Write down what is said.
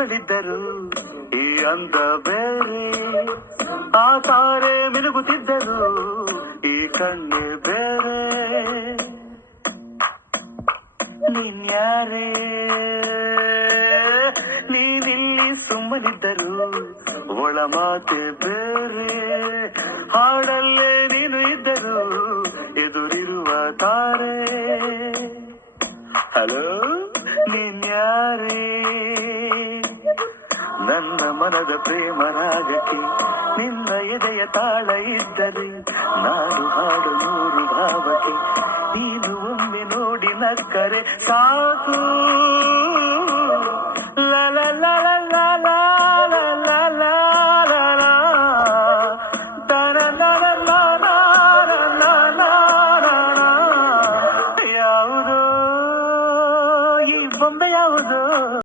ಹೊಗಳಿದ್ದರು ಈ ಅಂದ ಬೇರೆ, ಆ ತಾರೆ ಮಿನುಗುತ್ತಿದ್ದರು ಈ ಕಣ್ಣೆ ಬೇರೆ. ನೀನ್ಯಾರೇ ನೀವಿಲ್ಲಿ ಸುಮ್ಮನಿದ್ದರು ಒಳ ಮಾತೆ ಬೇರೆ, ಹಾಡಲ್ಲೇ ನೀನು ಇದ್ದರು ಎದುರಿರುವ ತಾರೆ. ಹಲೋ ನೀನ್ಯಾರೇ ನನ್ನ ಮನದ ಪ್ರೇಮ ರಾಗಕ್ಕೆ ನಿನ್ನ ಎದೆಯ ತಾಳ ಇದ್ದರೆ ನಾನು ಹಾಡು ನೂರು ಭಾವಕ್ಕೆ ನೀನು ಒಮ್ಮೆ ನೋಡಿ ನಕ್ಕರೆ ಸಾಕು.